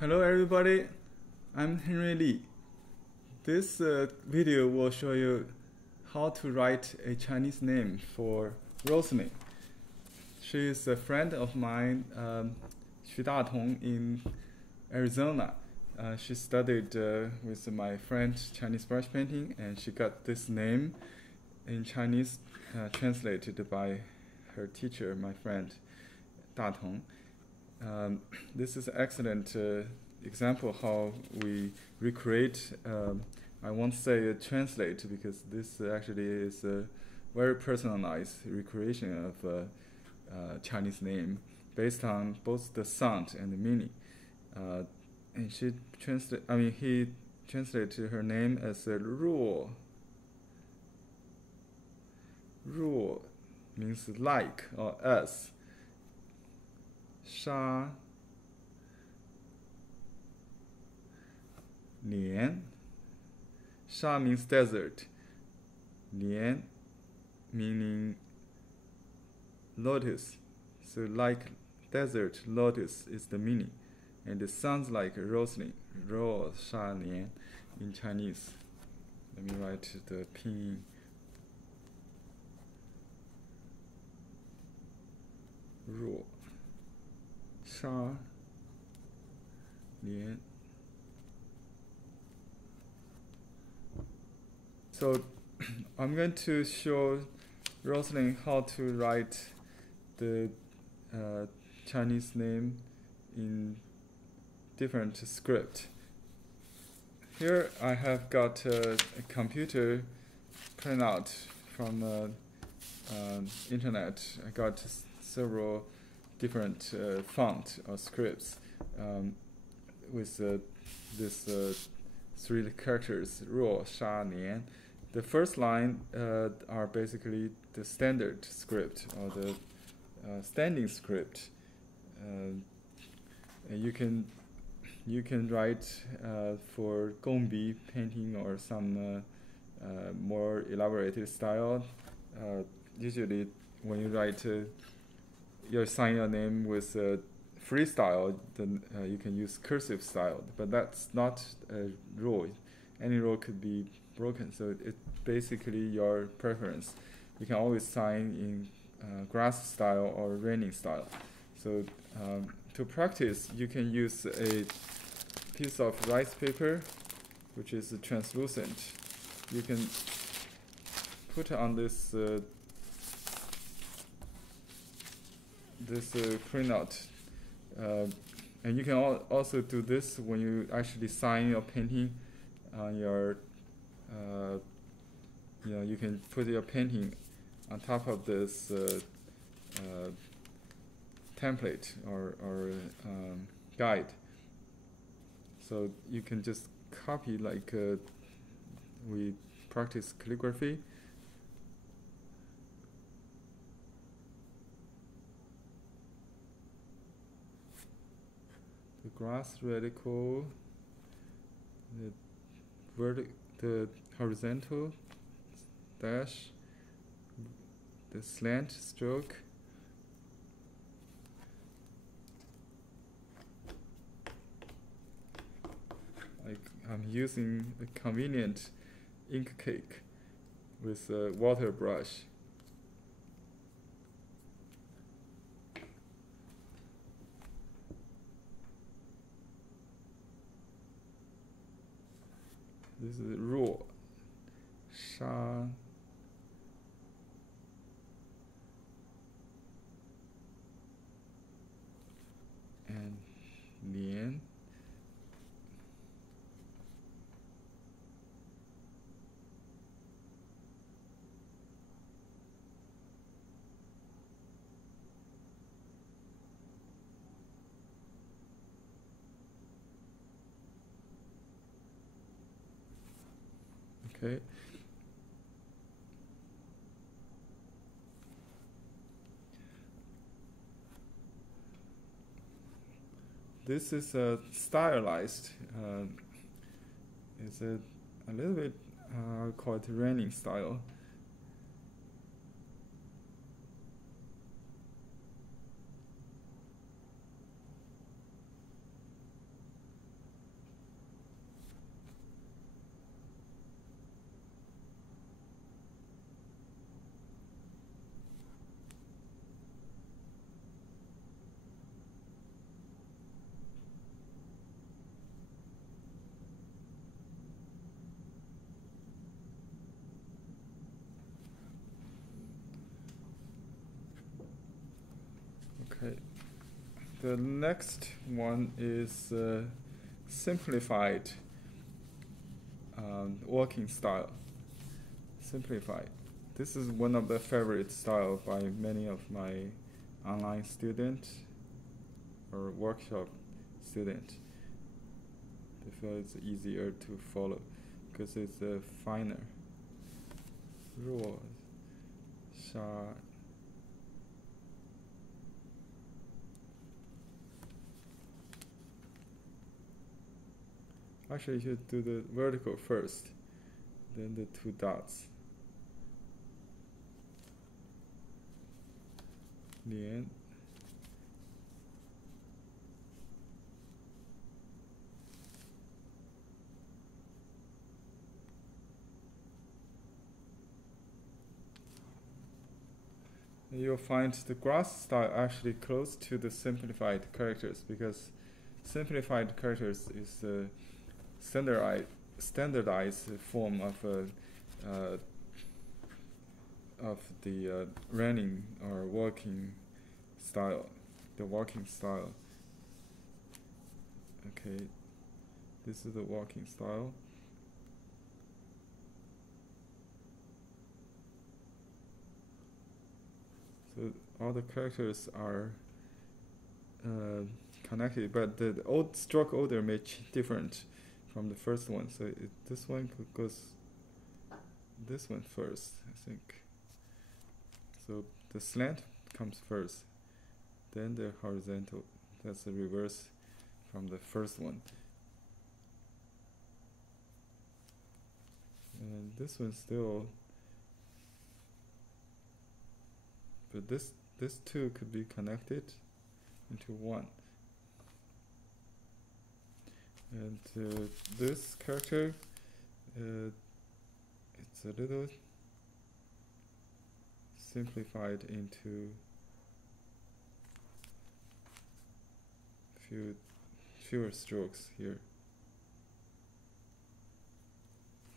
Hello everybody, I'm Henry Lee. This video will show you how to write a Chinese name for Roslyn. She is a friend of mine, Xu Datong, in Arizona. She studied with my friend Chinese brush painting, and she got this name in Chinese translated by her teacher, my friend Datong. This is an excellent example how we recreate, I won't say translate, because this actually is a very personalized recreation of a Chinese name based on both the sound and the meaning. And he translated her name as a ruo. Ruo means like or as. Sha Lian. Sha means desert. Lian meaning lotus. So like desert, lotus is the meaning. And it sounds like Roslyn. Ro Sha Lian in Chinese. Let me write the pinyin. Ro Sha Lian. So I'm going to show Roslyn how to write the Chinese name in different script. Here I have got a computer printout from internet. I got several different font or scripts with this 3 characters, ruo, sha, nian. The first line are basically the standard script or the standing script. You can write for gongbi painting or some more elaborated style. Usually, when you write you sign your name with freestyle, then you can use cursive style, but that's not a rule. Any rule could be broken, so it's basically your preference. You can always sign in grass style or raining style. So to practice, you can use a piece of rice paper, which is translucent. You can put on this printout, and you can also do this when you actually sign your painting on your you can put your painting on top of this template or guide, so you can just copy like we practice calligraphy. The grass radical, the horizontal dash, the slant stroke, I'm using a convenient ink cake with a water brush. This is ruo, sha, and lian. Okay. This is stylized. It's a little bit, I'll call it raining style. Okay. The next one is simplified working style. Simplified. This is one of the favorite style by many of my online students or workshop students. They feel it's easier to follow because it's finer. Raw, sharp. Actually, you should do the vertical first, then the two dots. 连 You'll find the grass style actually close to the simplified characters because simplified characters is a standardized form of the running or walking style, the walking style. Okay, this is the walking style. So all the characters are connected, but the old stroke order may different from the first one. So this one goes this one first, I think. So the slant comes first, then the horizontal. That's the reverse from the first one. And this one still, but this two could be connected into one. And this character, it's a little simplified into fewer strokes here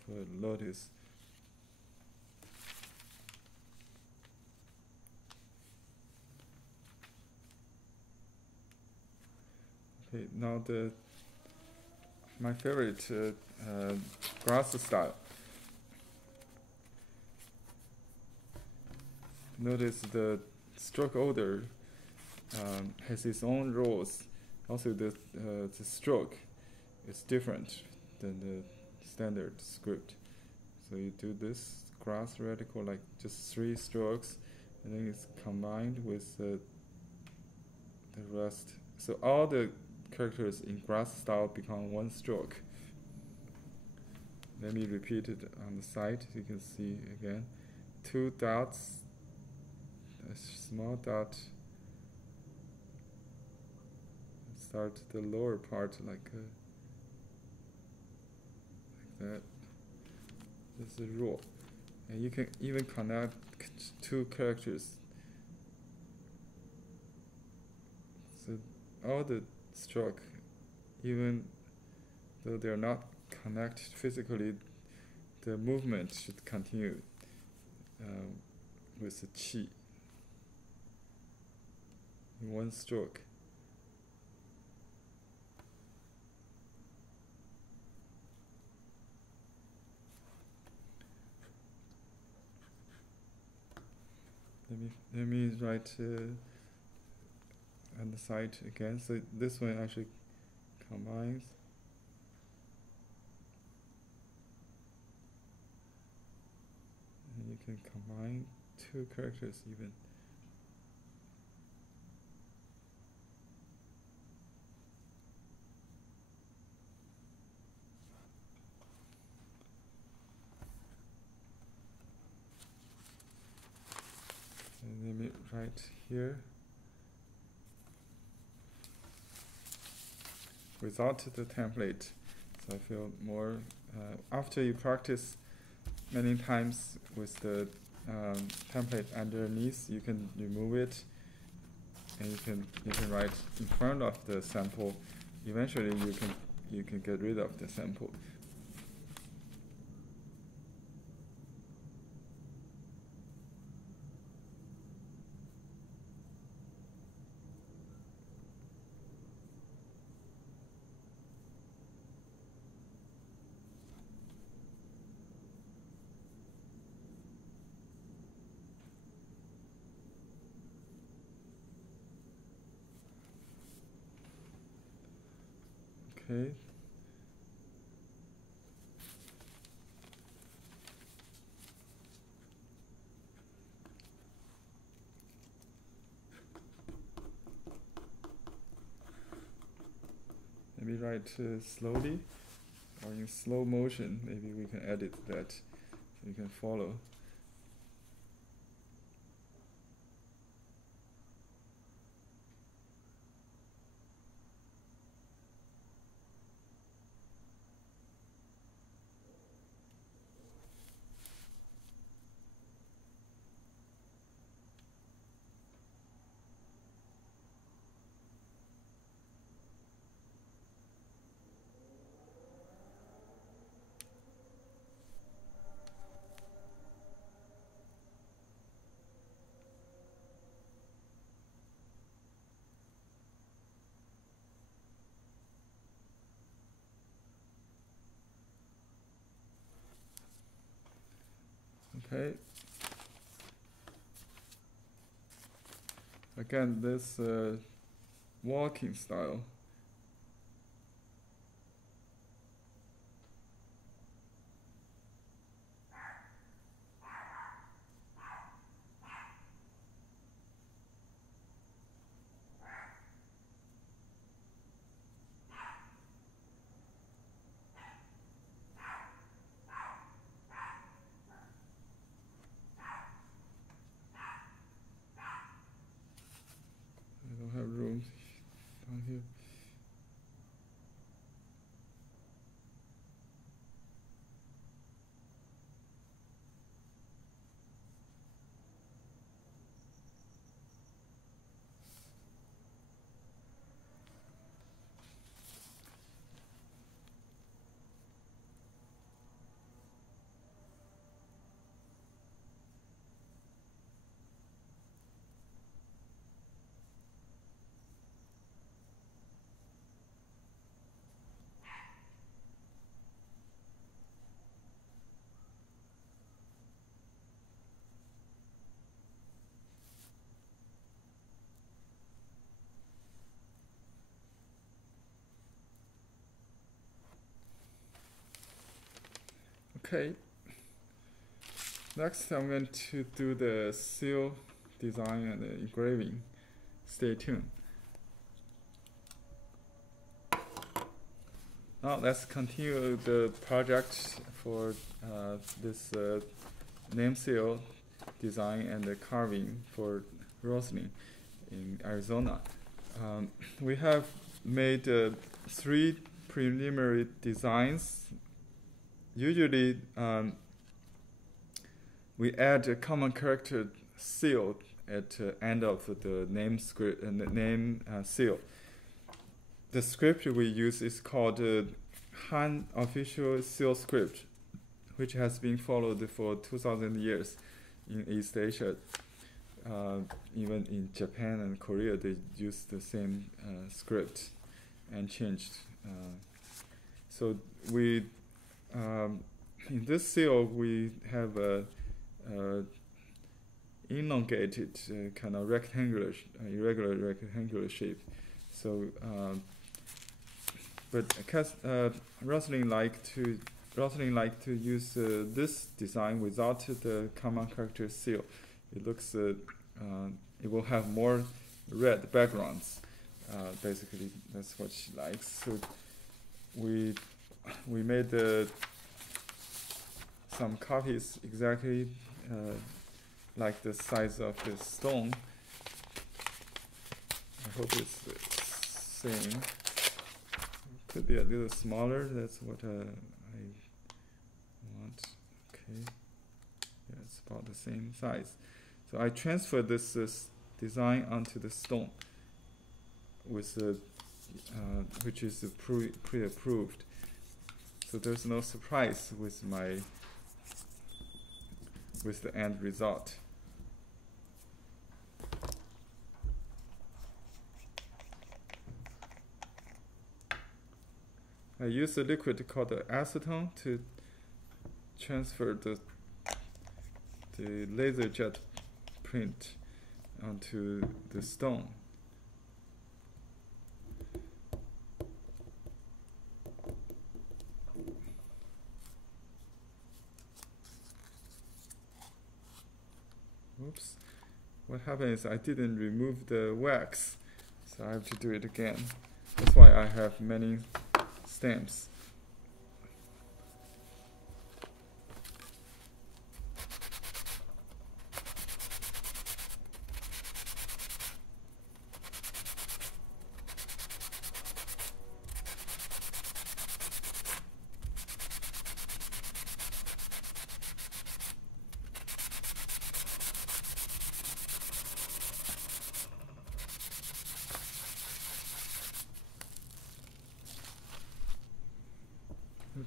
for lotus. Okay, now my favorite grass style. Notice the stroke order has its own rules. Also, the stroke is different than the standard script. So you do this grass radical like just 3 strokes, and then it's combined with the rest. So all the characters in grass style become 1 stroke. Let me repeat it on the side. You can see again 2 dots, a small dot. Start the lower part like that. This is raw, and you can even connect 2 characters. So all the stroke, even though they're not connected physically, the movement should continue with the qi in 1 stroke. Let me write on the side again. So this one actually combines. And you can combine 2 characters even. And let me write here. Without the template, so I feel more. After you practice many times with the template underneath, you can remove it, and you can write in front of the sample. Eventually, you can get rid of the sample. Okay. Maybe write slowly or in slow motion. Maybe we can edit that so you can follow. Okay. Again, this walking style. I don't have room down here. Okay. Next, I'm going to do the seal design and the engraving. Stay tuned. Now let's continue the project for this name seal design and the carving for Roslyn in Arizona. We have made 3 preliminary designs. Usually, we add a common character seal at the end of the name script and the name seal. The script we use is called Han Official Seal Script, which has been followed for 2,000 years in East Asia. Even in Japan and Korea, they use the same script and changed. So we, in this seal, we have a elongated kind of rectangular, irregular rectangular shape. So, but because Roslyn like to use this design without the common character seal. It looks it will have more red backgrounds. Basically, that's what she likes. So we made some copies exactly like the size of the stone. I hope it's the same. Could be a little smaller. That's what I want. Okay, yeah, it's about the same size. So I transfer this design onto the stone with which is pre-approved. So there's no surprise with the end result. I use a liquid called acetone to transfer the laser jet print onto the stone. Oops. What happened is I didn't remove the wax, so I have to do it again. That's why I have many stamps.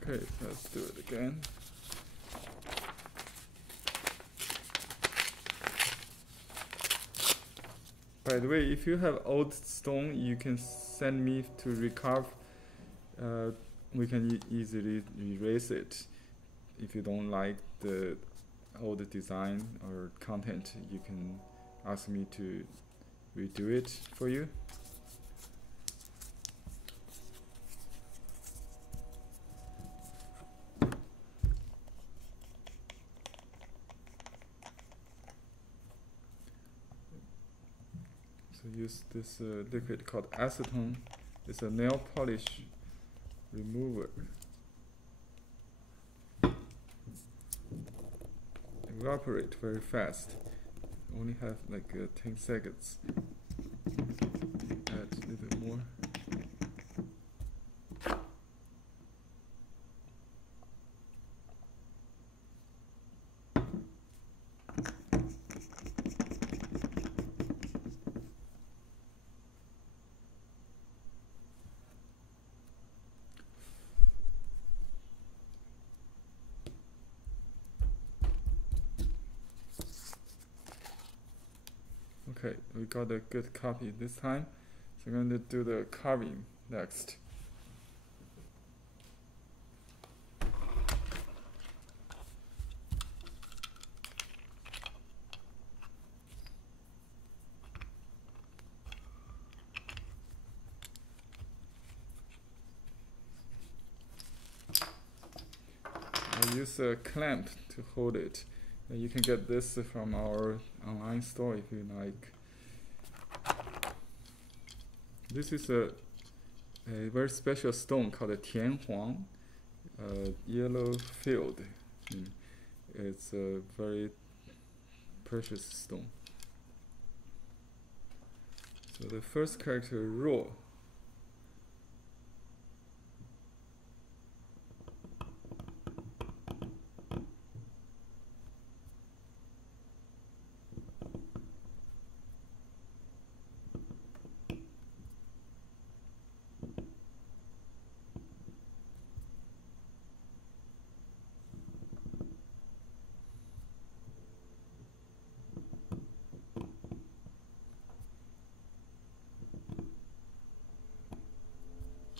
Okay, let's do it again. By the way, if you have old stone, you can send me to recarve. We can easily erase it. If you don't like the old design or content, you can ask me to redo it for you. Use this liquid called acetone. It's a nail polish remover. Evaporate very fast. Only have like 10 seconds. Add a little more. Okay, we got a good copy this time. So I'm going to do the carving next. I use a clamp to hold it. You can get this from our online store if you like. This is a very special stone called a Tian Huang, yellow field. It's a very precious stone. So the first character, Ro.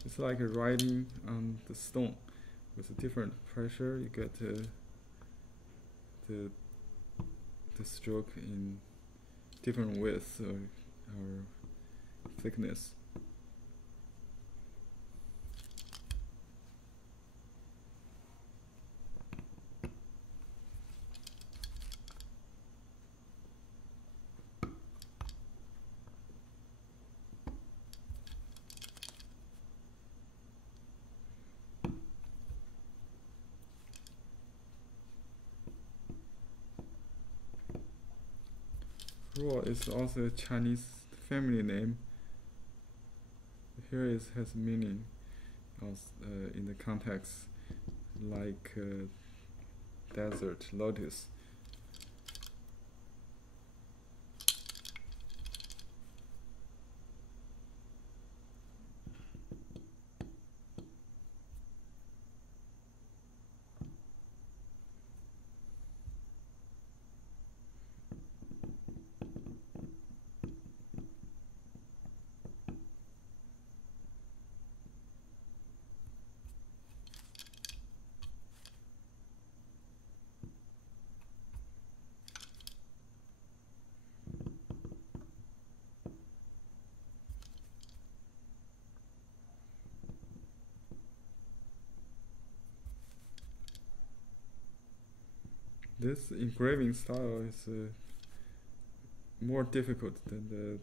It's like writing on the stone with a different pressure. You get the stroke in different width or thickness. Ruo is also a Chinese family name. Here it has meaning in the context, like desert lotus. This engraving style is more difficult than the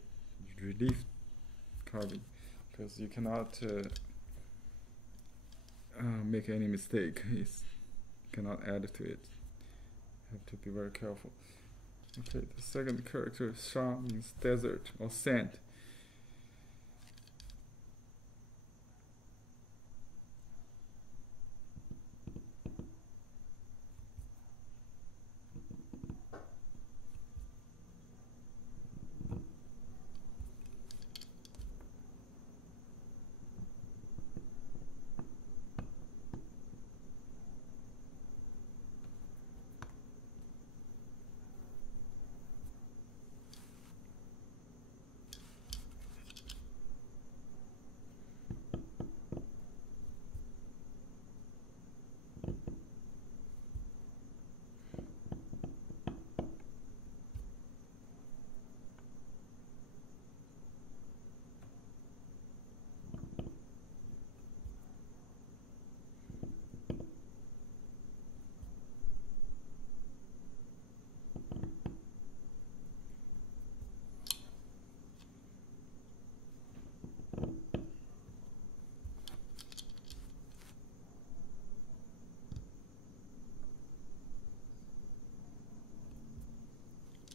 relief carving, because you cannot make any mistake. You cannot add to it. You have to be very careful. Okay, the second character, Sha, means desert or sand.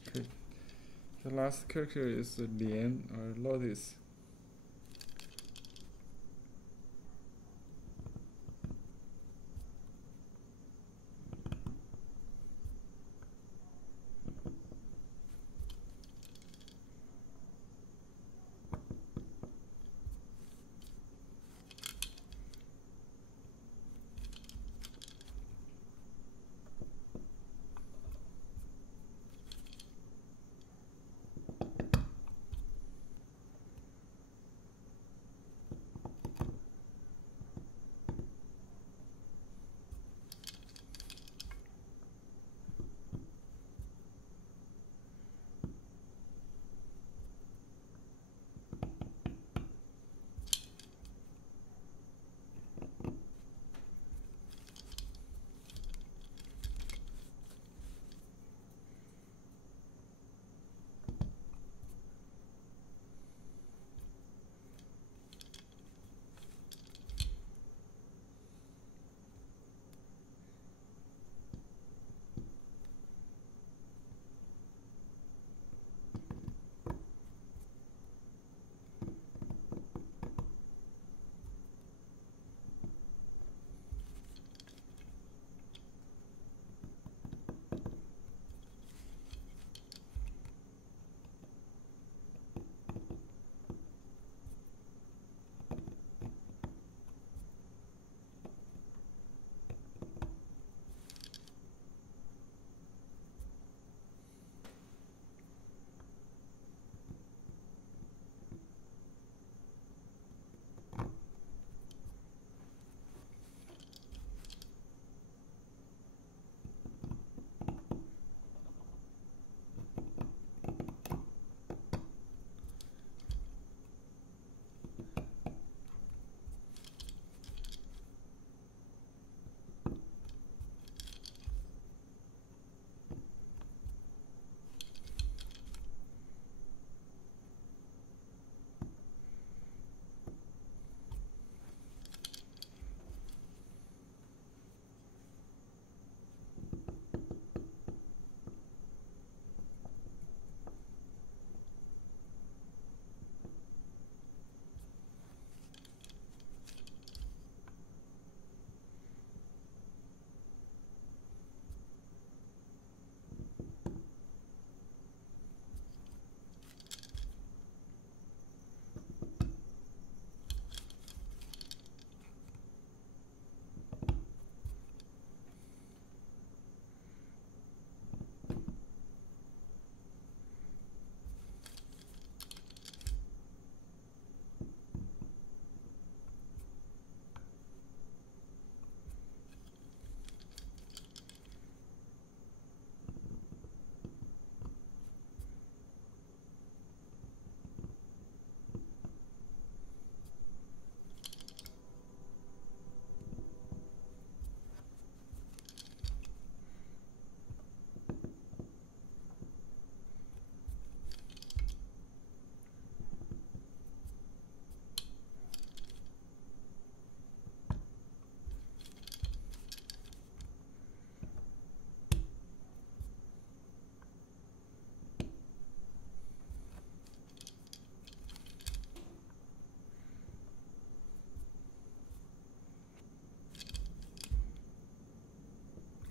Okay, the last character is Lian or Lotus.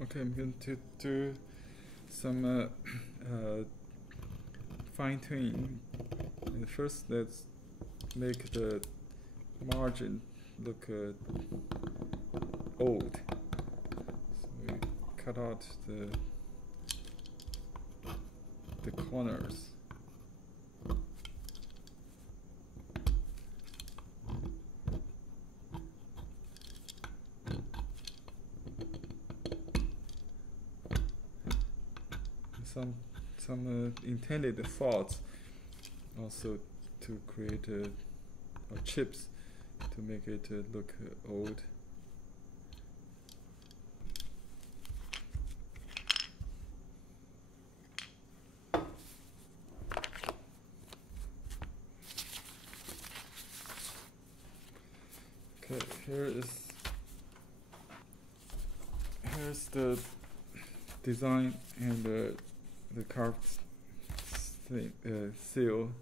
Okay, I'm going to do some fine tuning. And first, let's make the margin look old. So we cut out the corners. Some intended thoughts also to create or chips to make it look old. Okay, here's the design and the carved seal.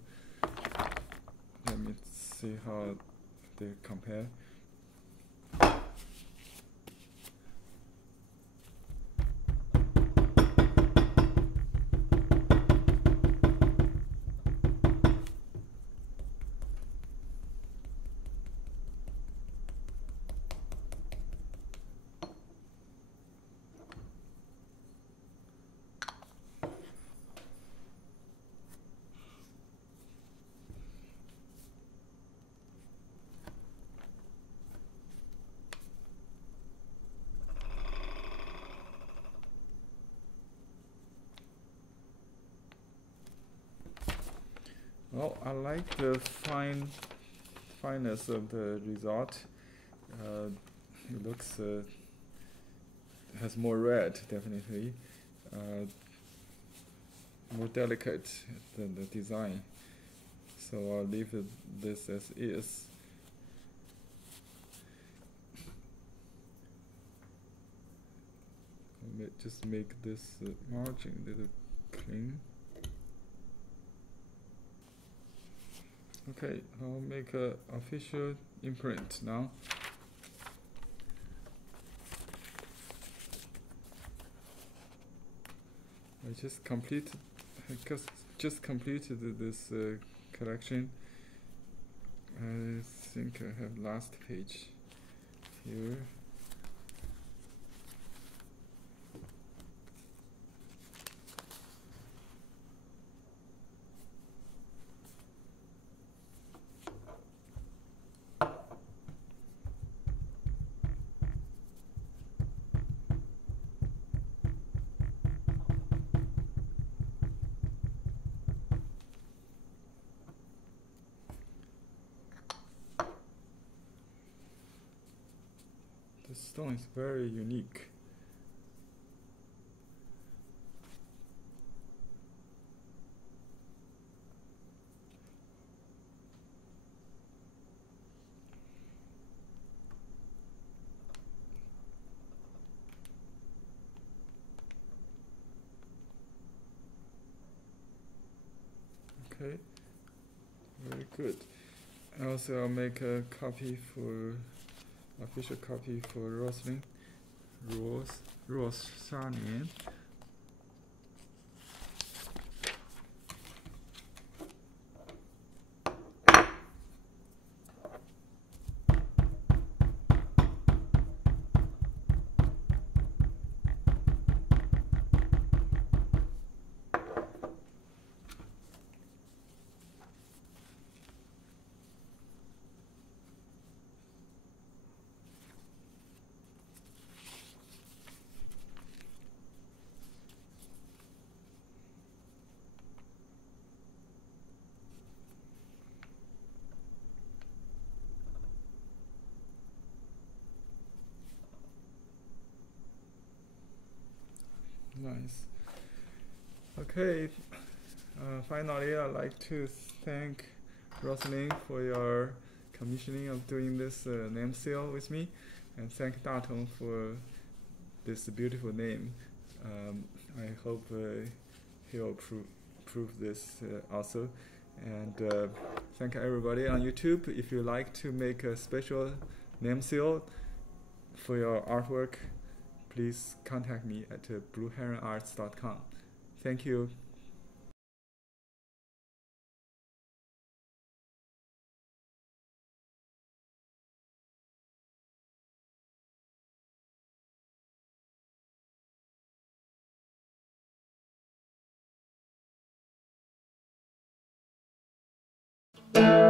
Let me see how they compare. Well, I like the fineness of the result. It looks has more red, definitely, more delicate than the design. So I'll leave this as is. Just make this margin a little clean. Okay, I'll make an official imprint now. I just completed this collection. I think I have last page here. The stone is very unique. Okay, very good. Also, I'll make a copy for official copy for Roslyn, Roslyn. Nice. Okay, finally I'd like to thank Roslyn for your commissioning of doing this name seal with me, and thank Datong for this beautiful name. I hope he'll prove this also. And thank everybody on YouTube. If you like to make a special name seal for your artwork, please contact me at blueheronarts.com. Thank you. Thank you.